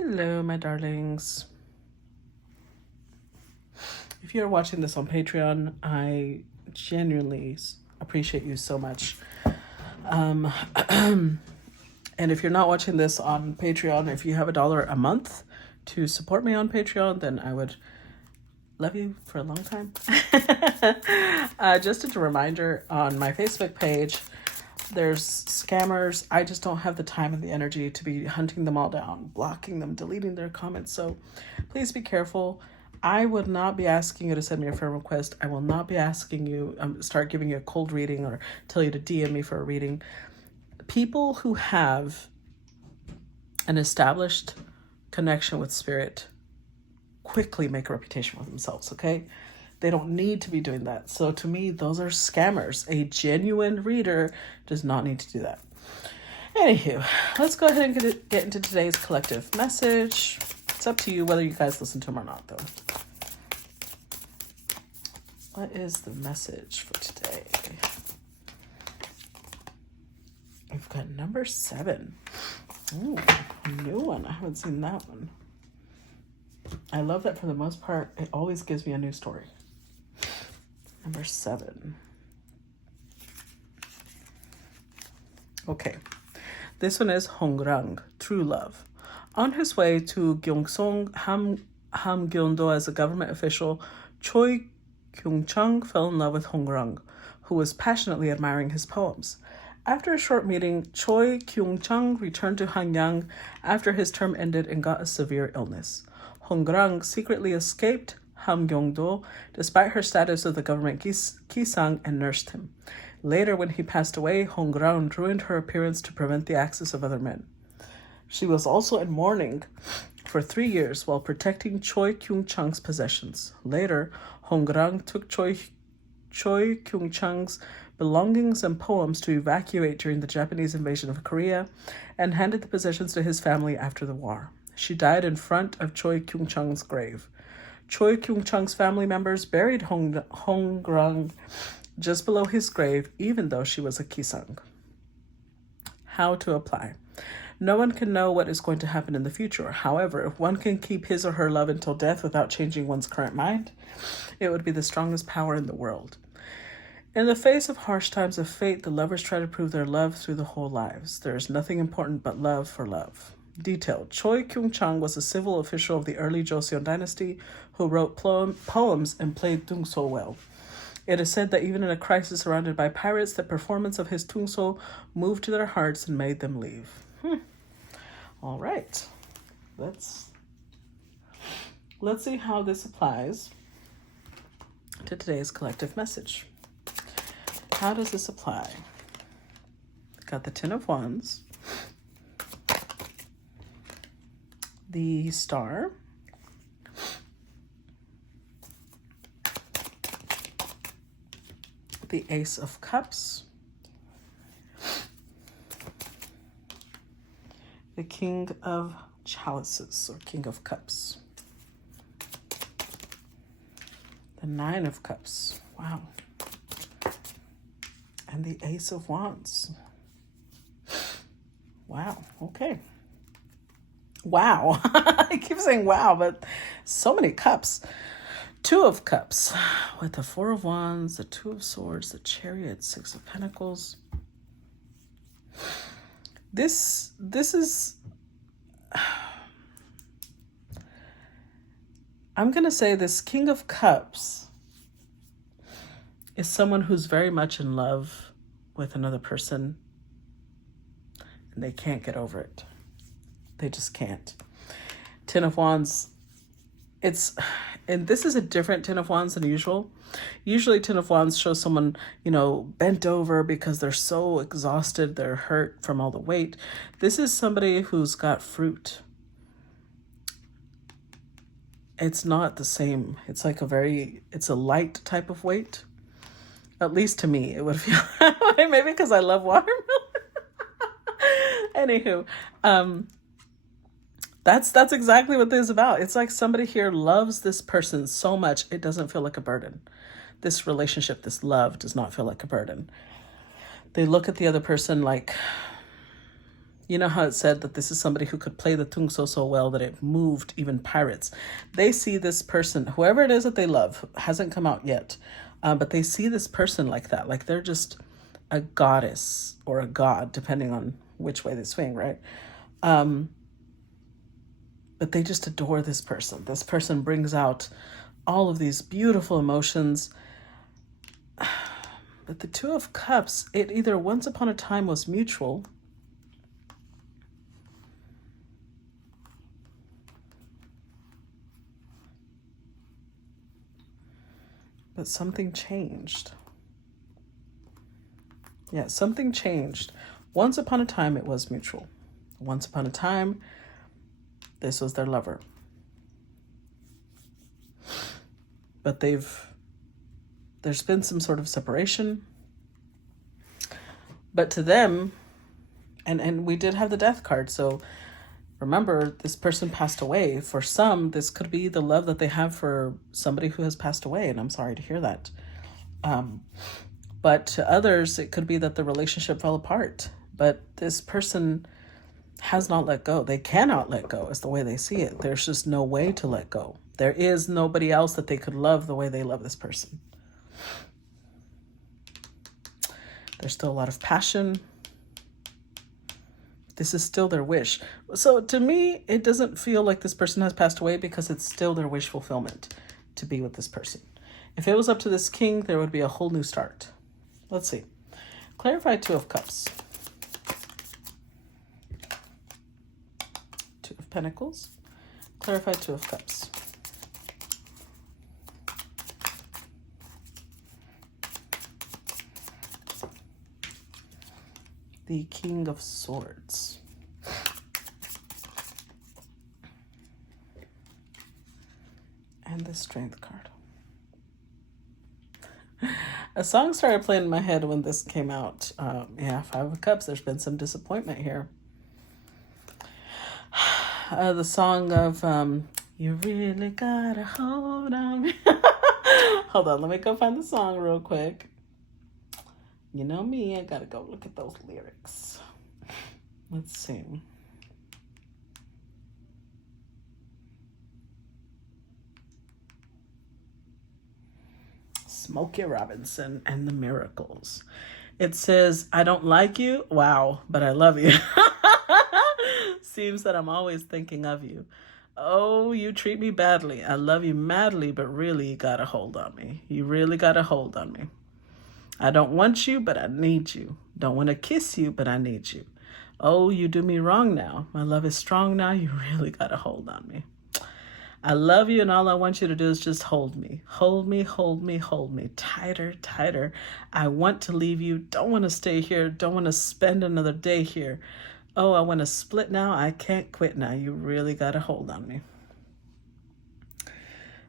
Hello, my darlings. If you're watching this on Patreon, I genuinely appreciate you so much. And if you're not watching this on Patreon, if you have $1 a month to support me on Patreon, then I would love you for a long time. Just as a reminder, on my Facebook page, there's scammers. I just don't have the time and the energy to be hunting them all down, blocking them, deleting their comments. So please be careful. I would not be asking you to send me a friend request. I will not be asking you, start giving you a cold reading or tell you to DM me for a reading. People who have an established connection with spirit quickly make a reputation for themselves, okay? They don't need to be doing that. So to me, those are scammers. A genuine reader does not need to do that. Anywho, let's go ahead and get into today's collective message. It's up to you whether you guys listen to them or not, though. What is the message for today? We've got number 7. Ooh, a new one. I haven't seen that one. I love that for the most part, it always gives me a new story. Number 7. Okay. This one is Hongrang, true love. On his way to Gyeongsong, Hamgyeondo as a government official, Choi Kyung-chung fell in love with Hongrang, who was passionately admiring his poems. After a short meeting, Choi Kyung-chung returned to Hanyang after his term ended and got a severe illness. Hongrang secretly escaped Hamgyeondo despite her status with the government Gisaeng and nursed him. Later, when he passed away, Hongrang ruined her appearance to prevent the access of other men. She was also in mourning for 3 years while protecting Choi Kyung-chung's possessions. Later, Hongrang took Choi Kyung-chung's belongings and poems to evacuate during the Japanese invasion of Korea and handed the possessions to his family after the war. She died in front of Choi Kyung-chung's grave. Choi Kyung-chung's family members buried Hongrang just below his grave, even though she was a Gisaeng. How to apply. No one can know what is going to happen in the future. However, if one can keep his or her love until death without changing one's current mind, it would be the strongest power in the world. In the face of harsh times of fate, the lovers try to prove their love through the whole lives. There is nothing important but love for love. Detail. Choi Kyung-chung was a civil official of the early Joseon dynasty who wrote poems and played tungso well. It is said that even in a crisis surrounded by pirates, the performance of his tungso moved to their hearts and made them leave. All right. Let's see how this applies to today's collective message. How does this apply? Got the Ten of Wands, the Star, the Ace of Cups, the King of Chalices or King of Cups, the Nine of Cups. Wow. And the Ace of Wands. Wow. Okay. Wow. I keep saying wow, but so many cups. 2 of Cups with the 4 of Wands, the 2 of Swords, the Chariot, 6 of Pentacles. This is, I'm going to say this King of Cups is someone who's very much in love with another person and they can't get over it. They just can't. 10 of Wands, and this is a different 10 of Wands than usual. Usually 10 of Wands shows someone, bent over because they're so exhausted, they're hurt from all the weight. This is somebody who's got fruit. It's not the same. It's like it's a light type of weight. At least to me, it would feel that way. Maybe because I love watermelon. Anywho, that's exactly what this is about. It's like somebody here loves this person so much, it doesn't feel like a burden. This relationship, this love does not feel like a burden. They look at the other person like You know how it said that this is somebody who could play the tungso so well that it moved even pirates. They see this person, whoever it is that they love, hasn't come out yet, but they see this person like that. Like they're just a goddess or a god, depending on which way they swing, right? But they just adore this person. This person brings out all of these beautiful emotions. But the Two of Cups, it either once upon a time was mutual, but something changed. Yeah, something changed. Once upon a time, it was mutual. Once upon a time, this was their lover. But there's been some sort of separation. But to them, and we did have the death card, so remember, this person passed away. For some, this could be the love that they have for somebody who has passed away, and I'm sorry to hear that. But to others, it could be that the relationship fell apart. But this person has not let go. They cannot let go, is the way they see it. There's just no way to let go. There is nobody else that they could love the way they love this person. There's still a lot of passion. This is still their wish. So to me, it doesn't feel like this person has passed away because it's still their wish fulfillment to be with this person. If it was up to this king, there would be a whole new start. Let's see. Clarify Two of Cups. Two of Pentacles. Clarify Two of Cups. The King of Swords. And the Strength card. A song started playing in my head when this came out. Yeah, Five of Cups. There's been some disappointment here. The song of You Really Gotta Hold On Me. Hold on, let me go find the song real quick. You know me, I gotta go look at those lyrics. Let's see. Smokey Robinson and the Miracles. It says, I don't like you, wow, but I love you. Seems that I'm always thinking of you. Oh, you treat me badly. I love you madly, but really you got a hold on me. You really got a hold on me. I don't want you, but I need you. Don't want to kiss you, but I need you. Oh, you do me wrong now. My love is strong now. You really got a hold on me. I love you, and all I want you to do is just hold me. Hold me, hold me, hold me. Tighter, tighter. I want to leave you. Don't want to stay here. Don't want to spend another day here. Oh, I want to split now. I can't quit now. You really got a hold on me.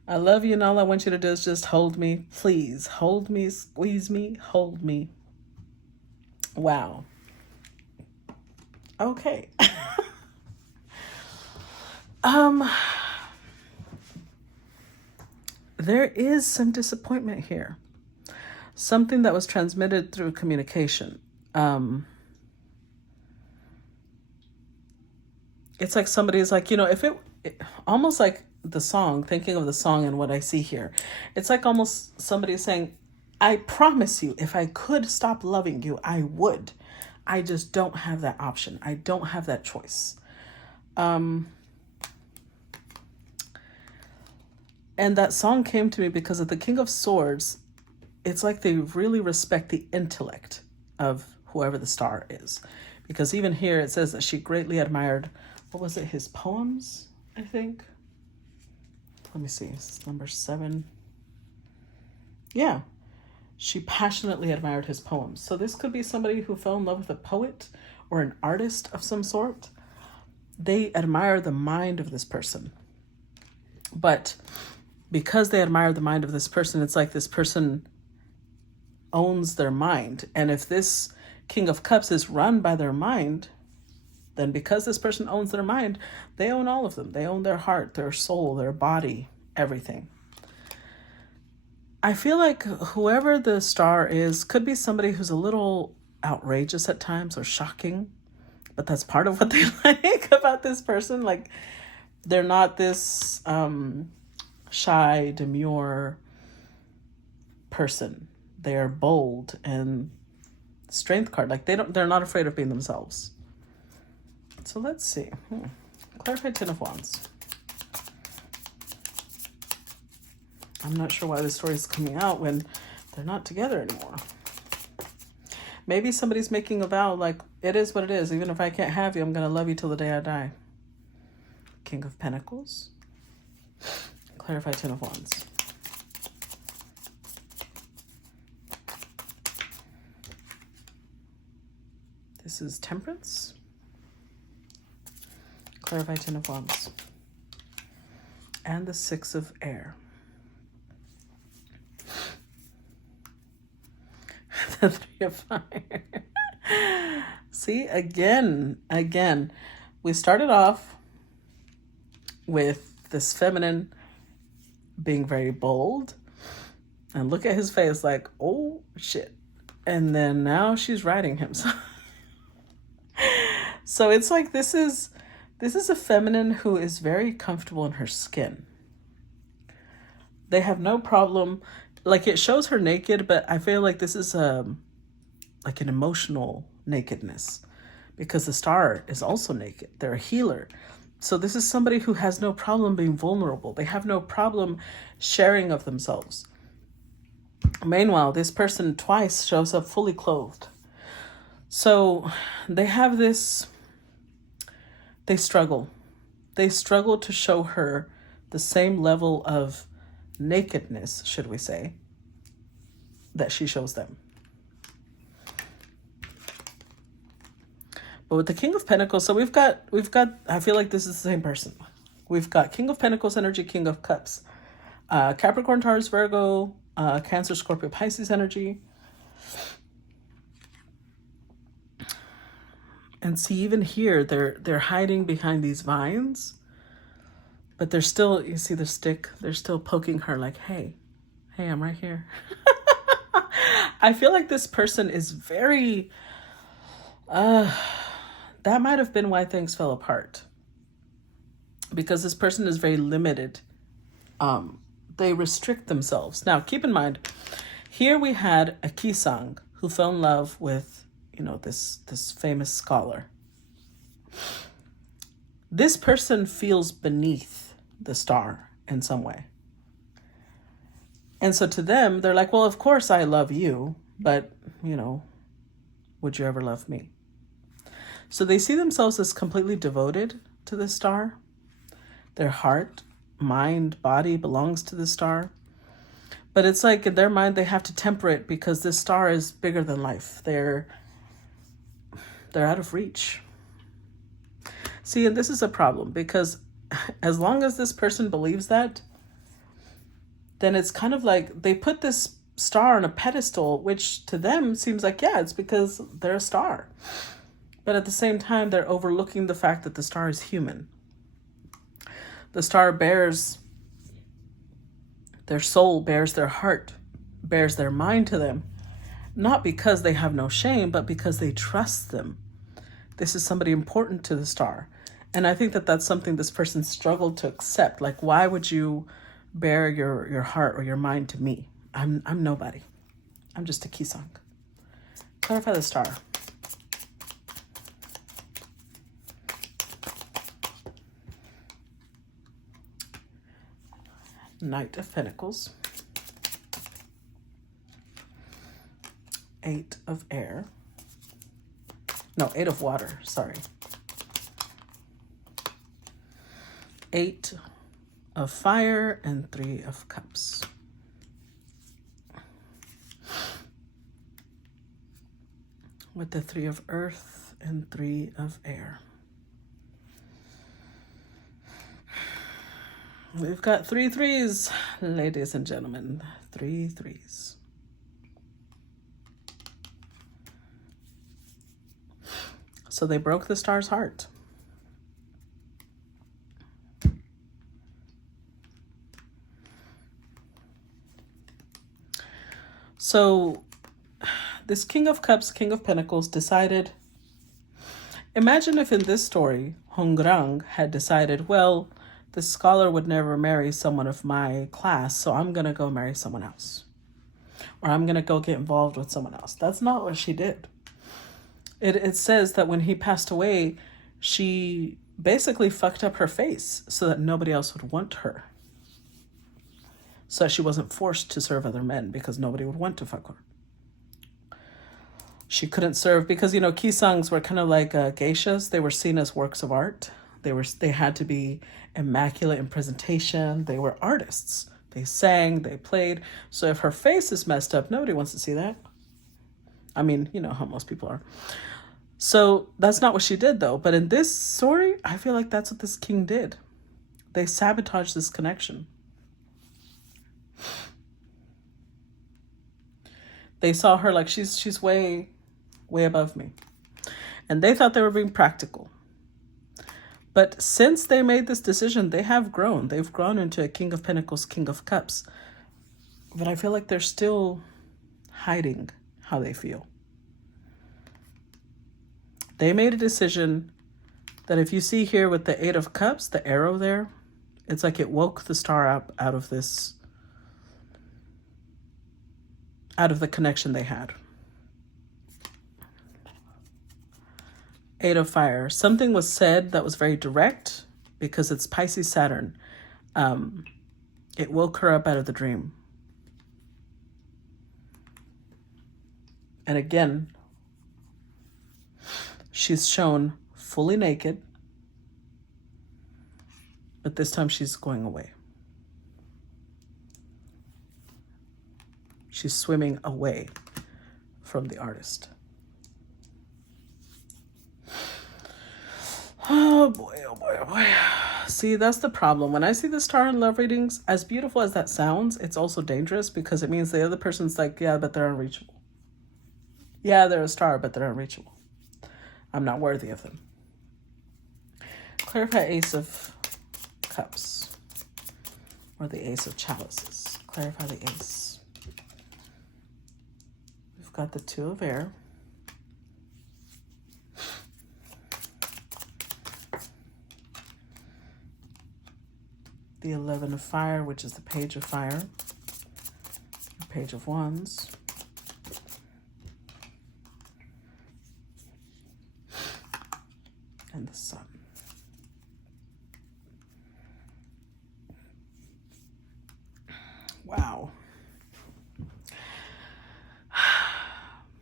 I love you, and all I want you to do is just hold me. Please, hold me, squeeze me, hold me. Wow. Okay. There is some disappointment here. Something that was transmitted through communication. It's like somebody's like, if it almost like the song, thinking of the song and what I see here, it's like almost somebody saying, I promise you, if I could stop loving you, I would. I just don't have that option. I don't have that choice. And that song came to me because of the King of Swords. It's like they really respect the intellect of whoever the star is. Because even here it says that she greatly admired, what was it, his poems, I think? Let me see, this is number 7. Yeah, she passionately admired his poems. So this could be somebody who fell in love with a poet or an artist of some sort. They admire the mind of this person. But because they admire the mind of this person, it's like this person owns their mind. And if this King of Cups is run by their mind, then because this person owns their mind, they own all of them. They own their heart, their soul, their body, everything. I feel like whoever the star is could be somebody who's a little outrageous at times or shocking, but that's part of what they like about this person. Like, they're not this shy, demure person. They are bold and strength card. Like, they're not afraid of being themselves. So let's see. Clarify Ten of Wands. I'm not sure why this story is coming out when they're not together anymore. Maybe somebody's making a vow, like, it is what it is. Even if I can't have you, I'm going to love you till the day I die. King of Pentacles. Clarify Ten of Wands. This is Temperance. Clarify Ten of Wands. And the Six of Air. The Three of Fire. See, again, we started off with this feminine being very bold. And look at his face like, oh, shit. And then now she's riding him. So it's like this is a feminine who is very comfortable in her skin. They have no problem. Like, it shows her naked, but I feel like this is like an emotional nakedness, because the Star is also naked. They're a healer. So this is somebody who has no problem being vulnerable. They have no problem sharing of themselves. Meanwhile, this person twice shows up fully clothed. So they have this, they struggle. They struggle to show her the same level of nakedness, should we say, that she shows them. But with the King of Pentacles, so we've got, I feel like this is the same person. We've got King of Pentacles energy, King of Cups, Capricorn, Taurus, Virgo, Cancer, Scorpio, Pisces energy. And see, even here, they're hiding behind these vines, but they're still, you see the stick, they're still poking her like, hey, I'm right here. I feel like this person is very, that might have been why things fell apart. Because this person is very limited. They restrict themselves. Now, keep in mind, here we had a Gisaeng who fell in love with, you know, this famous scholar. This person feels beneath the Star in some way. And so to them, they're like, well, of course I love you, but, you know, would you ever love me? So they see themselves as completely devoted to the Star. Their heart, mind, body belongs to the Star. But it's like in their mind, they have to temper it because this Star is bigger than life. They're out of reach. See, and this is a problem because as long as this person believes that, then it's kind of like they put this Star on a pedestal, which to them seems like, yeah, it's because they're a star. But at the same time, they're overlooking the fact that the Star is human. The Star bears their soul, bears their heart, bears their mind to them, not because they have no shame, but because they trust them. This is somebody important to the Star. And I think that that's something this person struggled to accept. Like, why would you bear your heart or your mind to me? I'm nobody. I'm just a Gisaeng. Clarify the Star. Knight of Pentacles. Eight of Air. No, Eight of Water, sorry. Eight of Fire and Three of Cups. With the Three of Earth and Three of Air. We've got 3 threes, ladies and gentlemen. 3 threes. So they broke the Star's heart. So this King of Cups, King of Pentacles decided, Imagine if in this story, Hongrang had decided, well, the scholar would never marry someone of my class, so I'm going to go marry someone else. Or I'm going to go get involved with someone else. That's not what she did. It says that when he passed away, she basically fucked up her face so that nobody else would want her. So that she wasn't forced to serve other men because nobody would want to fuck her. She couldn't serve because, Gisaengs were kind of like geishas. They were seen as works of art. They had to be immaculate in presentation. They were artists. They sang, they played. So if her face is messed up, nobody wants to see that. I mean, you know how most people are. So that's not what she did, though. But in this story, I feel like that's what this king did. They sabotaged this connection. They saw her like she's way above me. And they thought they were being practical. But since they made this decision, they have grown. They've grown into a King of Pentacles, King of Cups. But I feel like they're still hiding how they feel. They made a decision that if you see here with the Eight of Cups, the arrow there, it's like it woke the star up out of the connection they had. Eight of Fire. Something was said that was very direct because it's Pisces Saturn. It woke her up out of the dream. And again, she's shown fully naked, but this time she's going away. She's swimming away from the artist. Oh boy, oh boy, oh boy. See, that's the problem. When I see the star in love readings, as beautiful as that sounds, it's also dangerous because it means the other person's like, yeah, but they're unreachable. Yeah, they're a star, but they're unreachable. I'm not worthy of them. Clarify Ace of Cups. Or the Ace of Chalices. Clarify the Ace. We've got the Two of Air. The 11 of Fire, which is the Page of Fire. The Page of Wands. And the Sun. Wow.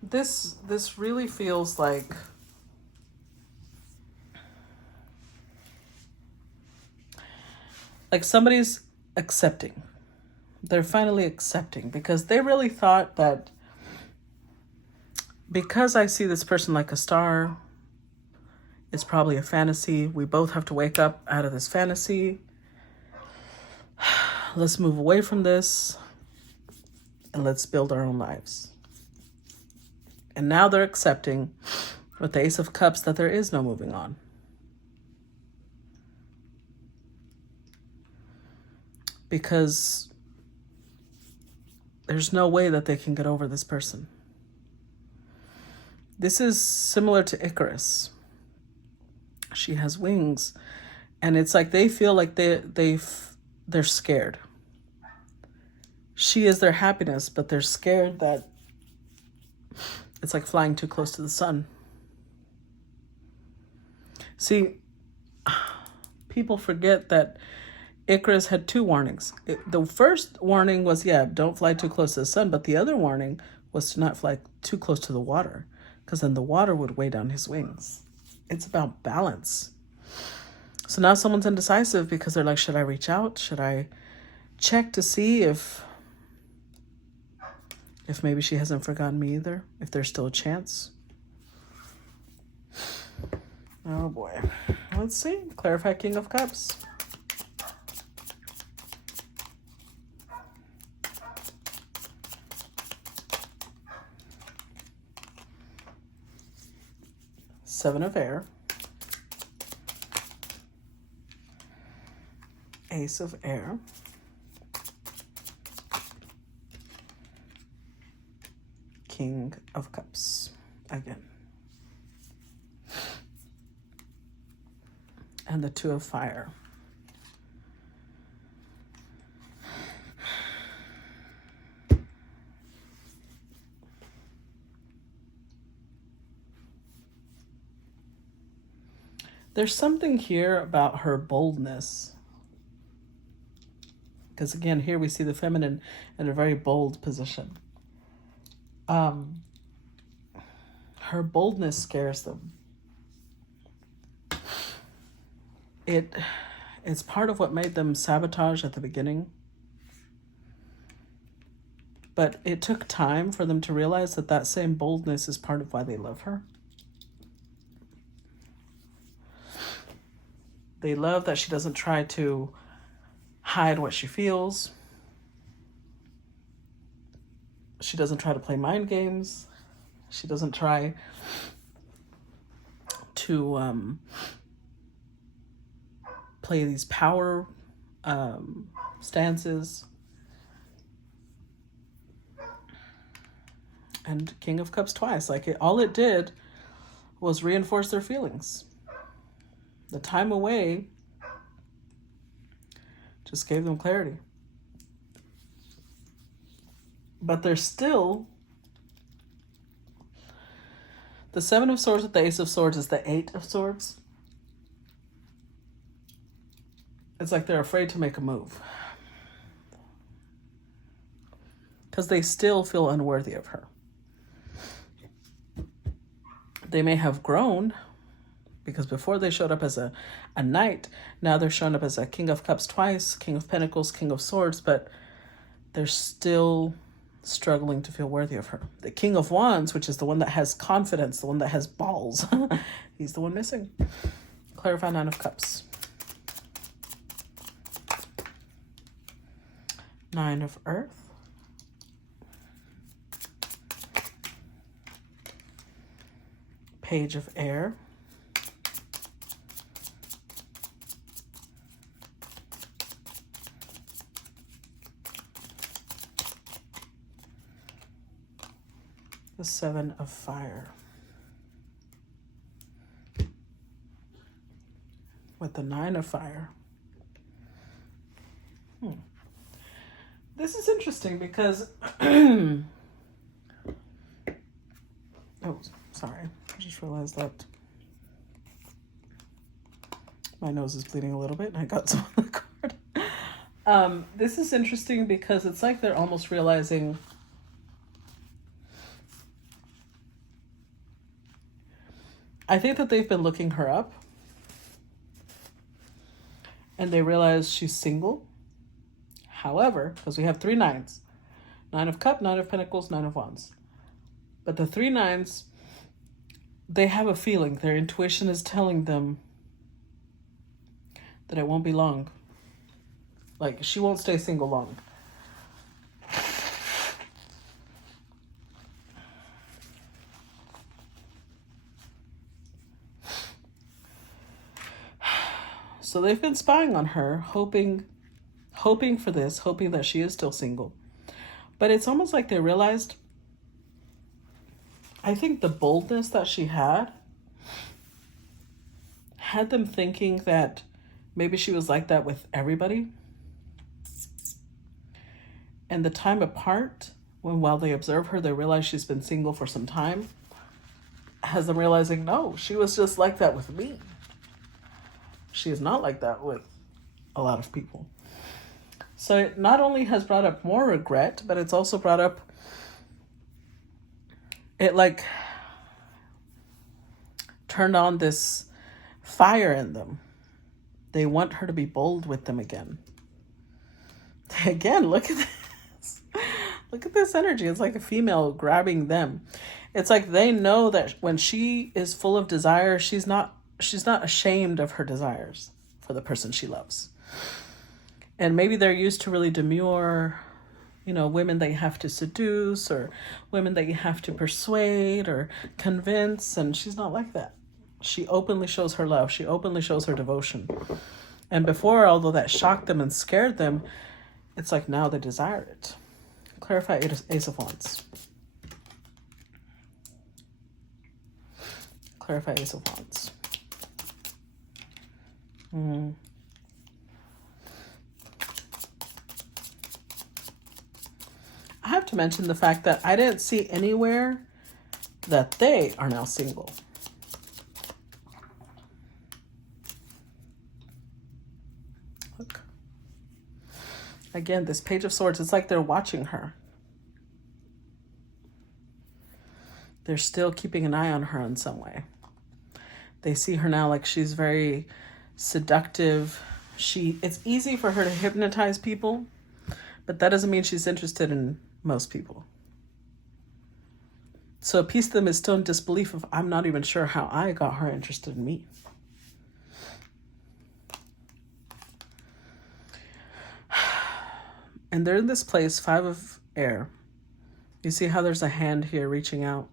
This really feels like somebody's accepting. They're finally accepting because they really thought that because I see this person like a star, it's probably a fantasy. We both have to wake up out of this fantasy. Let's move away from this and let's build our own lives. And now they're accepting with the Ace of Cups that there is no moving on. Because there's no way that they can get over this person. This is similar to Icarus. She has wings, and it's like they feel like they're scared. She is their happiness, but they're scared that it's like flying too close to the sun. See, people forget that Icarus had two warnings. The first warning was, don't fly too close to the sun. But the other warning was to not fly too close to the water, because then the water would weigh down his wings. It's about balance. So now someone's indecisive because they're like, should I reach out? Should I check to see if maybe she hasn't forgotten me either? If there's still a chance? Oh boy. Let's see. Clarify King of Cups. Seven of Air. Ace of Air. King of Cups again. and the Two of Fire. There's something here about her boldness. Because again, here we see the feminine in a very bold position. Her boldness scares them. It's part of what made them sabotage at the beginning. But it took time for them to realize that that same boldness is part of why they love her. They love that she doesn't try to hide what she feels. She doesn't try to play mind games. She doesn't try to play these power stances. And King of Cups twice. Like all it did was reinforce their feelings. The time away just gave them clarity. But there's still the Seven of Swords with the Ace of Swords is the Eight of Swords. It's like they're afraid to make a move. Because they still feel unworthy of her. They may have grown, because before they showed up as a knight, now they're showing up as a King of Cups twice, King of Pentacles, King of Swords, but they're still struggling to feel worthy of her. The King of Wands, which is the one that has confidence, the one that has balls, he's the one missing. Clarify Nine of Cups. Nine of Earth. Page of Air. The Seven of Fire. With the Nine of Fire. This is interesting because oh, sorry. I just realized that my nose is bleeding a little bit and I got some on the card. This is interesting because it's like they're almost realizing I think that they've been looking her up and they realize she's single. However, because we have three nines, Nine of Cups, Nine of Pentacles, Nine of Wands. But the three nines, they have a feeling. Their intuition is telling them that it won't be long. Like, she won't stay single long. So they've been spying on her, hoping for this, hoping that she is still single. But it's almost like they realized, I think the boldness that she had them thinking that maybe she was like that with everybody. And the time apart, while they observe her, they realize she's been single for some time, has them realizing, no, she was just like that with me. She is not like that with a lot of people. So it not only has brought up more regret, but it's also brought up, it like turned on this fire in them. They want her to be bold with them again. Again, look at this. Look at this energy. It's like a female grabbing them. It's like they know that when she is full of desire, she's not ashamed of her desires for the person she loves. And maybe they're used to really demure, women that you have to seduce or women that you have to persuade or convince. And she's not like that. She openly shows her love. She openly shows her devotion. And before, although that shocked them and scared them, it's like now they desire it. Clarify Ace of Wands. Clarify Ace of Wands. Mm. I have to mention the fact that I didn't see anywhere that they are now single. Look. Again, this Page of Swords, it's like they're watching her. They're still keeping an eye on her in some way. They see her now like she's very seductive. It's easy for her to hypnotize people, but that doesn't mean she's interested in most people. So a piece of them is still in disbelief of, I'm not even sure how I got her interested in me. And they're in this place, 5 of air. You see how there's a hand here reaching out?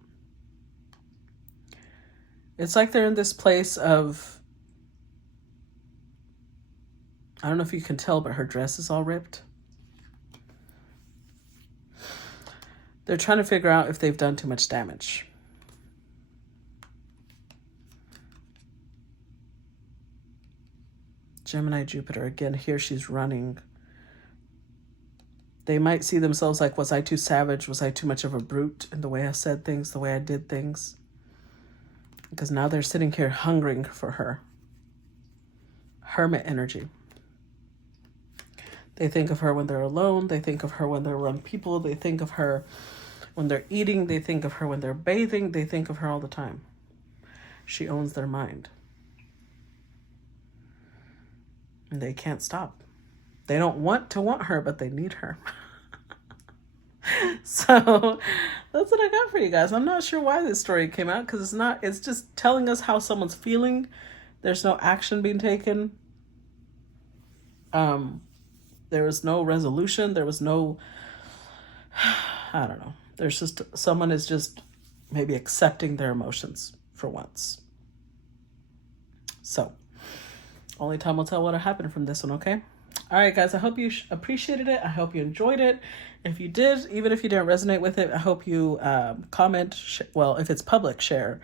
It's like they're in this place of, I don't know if you can tell, but her dress is all ripped. They're trying to figure out if they've done too much damage. Gemini, Jupiter, again, here she's running. They might see themselves like, was I too savage? Was I too much of a brute in the way I said things, the way I did things? Because now they're sitting here hungering for her. Hermit energy. They think of her when they're alone. They think of her when they're around people. They think of her when they're eating. They think of her when they're bathing. They think of her all the time. She owns their mind. And they can't stop. They don't want her, but they need her. So that's what I got for you guys. I'm not sure why this story came out, because it's just telling us how someone's feeling. There's no action being taken. There was no resolution. There was no, I don't know. There's just, someone is just maybe accepting their emotions for once. So only time will tell what happened from this one, okay? All right, guys, I hope you appreciated it. I hope you enjoyed it. If you did, even if you didn't resonate with it, I hope you comment, if it's public, share,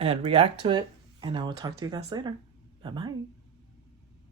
and react to it. And I will talk to you guys later. Bye-bye.